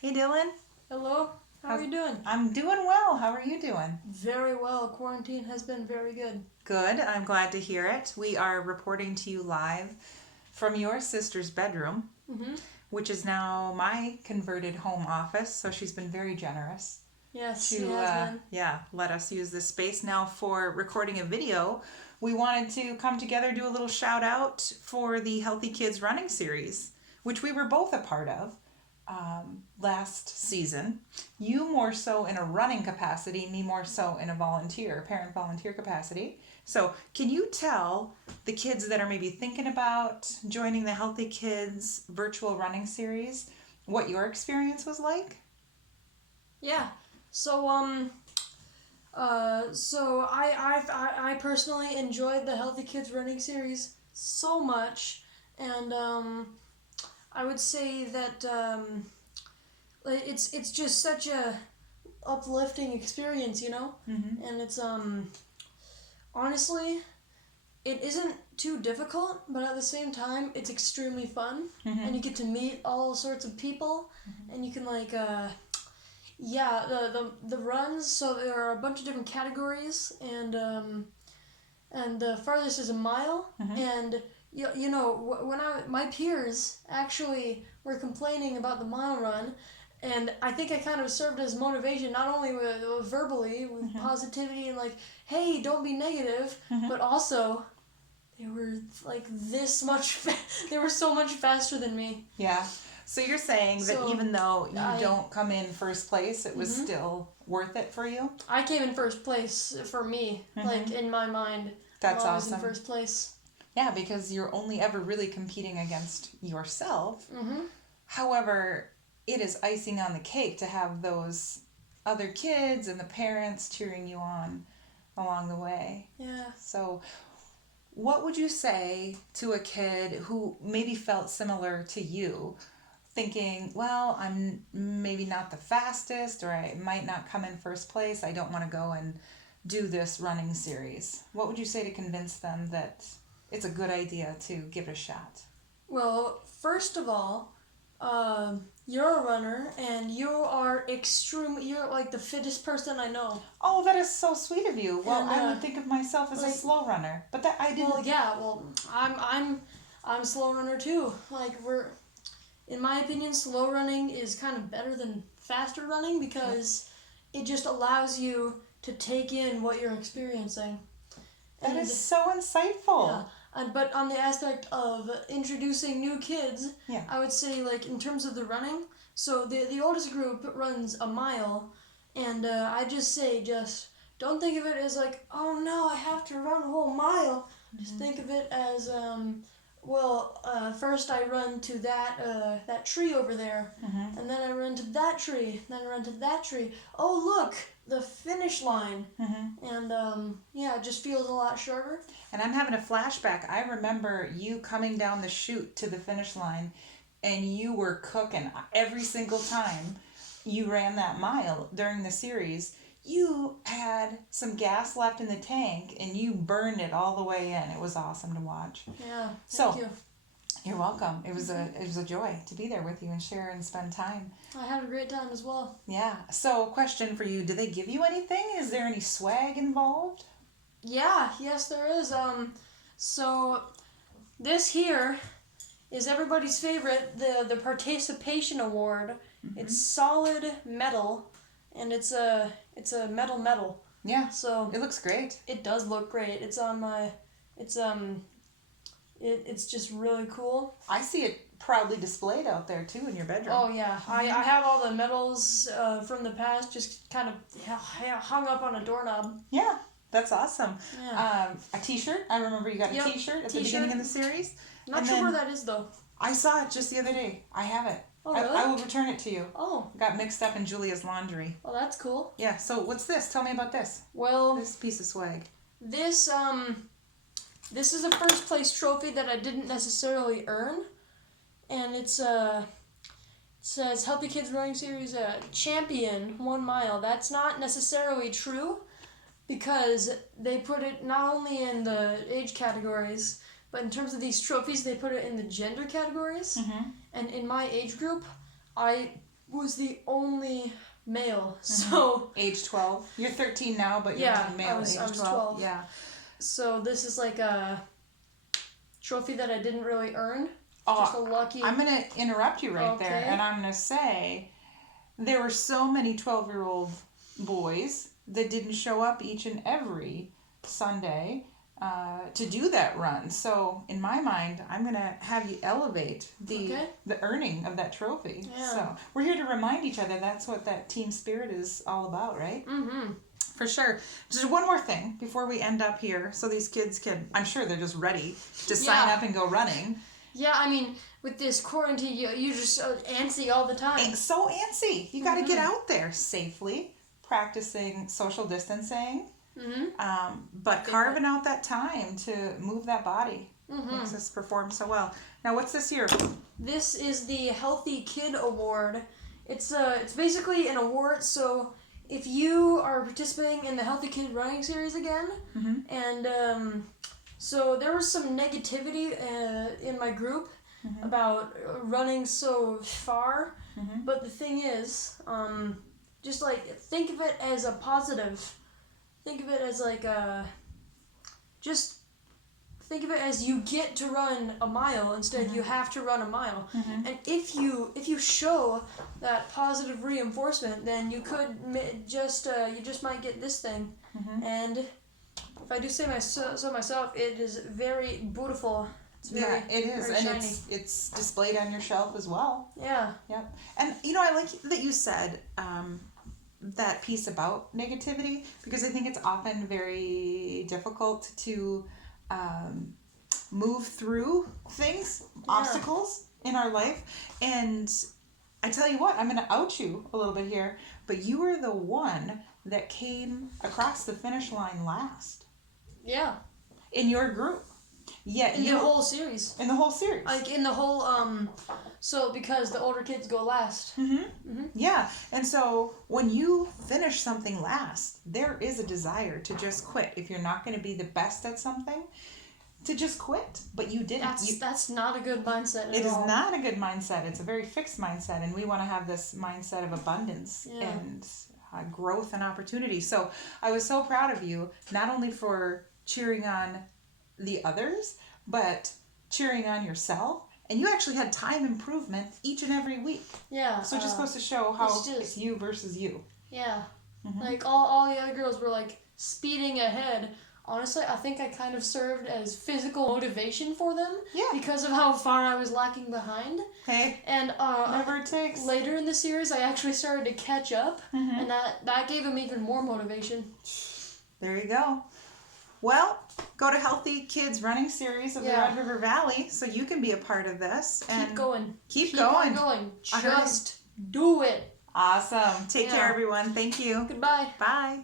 Hey Dylan. Hello, how are you doing? I'm doing well. How are you doing? Very well. Quarantine has been very good. Good. I'm glad to hear it. We are reporting to you live from your sister's bedroom, Mm-hmm. which is now my converted home office. So she's been very generous Yes, to she has been. let us use this space now for recording a video. We wanted to come together, do a little shout out for the Healthy Kids running series, which we were both a part of last season. You more so in a running capacity, me more so in a parent volunteer capacity. So, can you tell the kids that are maybe thinking about joining the Healthy Kids virtual running series what your experience was like? Yeah. So I personally enjoyed the Healthy Kids running series so much, and I would say that it's just such a uplifting experience, Mm-hmm. and it's honestly it isn't too difficult, but at the same time, it's extremely fun, Mm-hmm. and you get to meet all sorts of people, and you can the runs. So there are a bunch of different categories, and the farthest is a mile, Mm-hmm. and when my peers actually were complaining about the mile run. And I think I kind of served as motivation, not only verbally, with Mm-hmm. positivity and like, hey, don't be negative, Mm-hmm. but also they were like this much. They were so much faster than me. Yeah. So you're saying that So even though you don't come in first place, it was Mhm. still worth it for you? I came in first place for me. Mhm. Like in my mind, That's I'm always awesome. in first place. Yeah, because you're only ever really competing against yourself. Mhm. However, it is icing on the cake to have those other kids and the parents cheering you on along the way. Yeah. So, what would you say to a kid who maybe felt similar to you, thinking, well, I'm maybe not the fastest, or I might not come in first place, I don't want to go and do this running series? What would you say to convince them that it's a good idea to give it a shot? Well, first of all, you're a runner, and you're like the fittest person I know. Oh, that is so sweet of you. Well, And I would think of myself as a like, slow runner, but that I didn't. well, yeah, well, I'm a slow runner too. Like in my opinion, slow running is kind of better than faster running because it just allows you to take in what you're experiencing. That And is so insightful. yeah, but on the aspect of introducing new kids, Yeah. I would say like in terms of the running. So the oldest group runs a mile, and I just don't think of it as like, oh no, I have to run a whole mile. Just think of it as first I run to that tree over there, Mm-hmm. and then I run to that tree, then I run to that tree. Oh look, the finish line. Mm-hmm. And it just feels a lot shorter. And I'm having a flashback. I remember you coming down the chute to the finish line, and you were cooking every single time you ran that mile during the series. You had some gas left in the tank, and you burned it all the way in. It was awesome to watch. Yeah, So, thank you. You're welcome. It was a joy to be there with you and share and spend time. I had a great time as well. Yeah. So, question for you: do they give you anything? Is there any swag involved? Yeah, yes there is. So this here is everybody's favorite, the participation award. Mm-hmm. It's solid metal, and it's a metal. Yeah. So It looks great. it does look great. It's on my it's just really cool. I see it proudly displayed out there too in your bedroom. Oh yeah, I have all the medals from the past just kind of hung up on a doorknob. Yeah, that's awesome. Yeah. A T-shirt. I remember you got a Yep, T-shirt at the T-shirt. beginning of the series. Not And sure then where that is though. I saw it just the other day. I have it. Oh really? I will return it to you. Oh. It got mixed up in Julia's laundry. Well, that's cool. Yeah. So what's this? Tell me about this. Well, This piece of swag. this is a first place trophy that I didn't necessarily earn, and it says Healthy Kids Running Series champion 1 mile. That's not necessarily true because they put it not only in the age categories, but in terms of these trophies, they put it in the gender categories. Mm-hmm. And in my age group, I was the only male. So age 12. You're 13 now, but you're yeah, only male. I was age 12. 12. Yeah. So this is like a trophy that I didn't really earn. Oh, Just a lucky. I'm going to interrupt you right there, Okay. and I'm going to say there were so many 12-year-old boys that didn't show up each and every Sunday to do that run. So in my mind, I'm going to have you elevate the earning of that trophy. Yeah. So we're here to remind each other that's what that team spirit is all about, right? Mm-hmm. For sure. Just one more thing before we end up here, so these kids can, I'm sure they're just ready to sign up and go running. Yeah, I mean, with this quarantine, you're just so antsy all the time. So antsy. You got to get out there safely, practicing social distancing, but carving out that time to move that body makes us perform so well. Now, what's this here? This is the Healthy Kid Award. It's basically an award, so if you are participating in the Healthy Kid running series again, and so there was some negativity in my group about running so far, but the thing is, just like think of it as a positive. Think of it as like just think of it as you get to run a mile instead you have to run a mile. And if you show that positive reinforcement, then you could you just might get this thing. And if I do say so myself, it is very beautiful. It's very, it is, very and shiny. it's displayed on your shelf as well. Yeah. Yep. And I like that you said that piece about negativity, because I think it's often very difficult to move through things, obstacles in our life. And I tell you what, I'm going to out you a little bit here, but you were the one that came across the finish line last. Yeah. In your group. Yeah, in the whole series. In the whole series. Like in the whole so because the older kids go last. Yeah. And so when you finish something last, there is a desire to just quit. If you're not going to be the best at something, to just quit. But you didn't. That's not a good mindset at all. It is not a good mindset. It's a very fixed mindset, and we want to have this mindset of abundance and growth and opportunity. So I was so proud of you, not only for cheering on the others, but cheering on yourself. And you actually had time improvement each and every week. Yeah. So it just goes to show how it's you versus you. Yeah. Like all the other girls were like speeding ahead. Honestly, I think I kind of served as physical motivation for them. Yeah. Because of how far I was lacking behind. Hey. And whatever it takes. Later in the series, I actually started to catch up, and that gave them even more motivation. There you go. Well, go to Healthy Kids Running Series of the Red River Valley so you can be a part of this. And keep going. Keep going. On going. Just do it. Awesome. Take care, everyone. Thank you. Goodbye. Bye.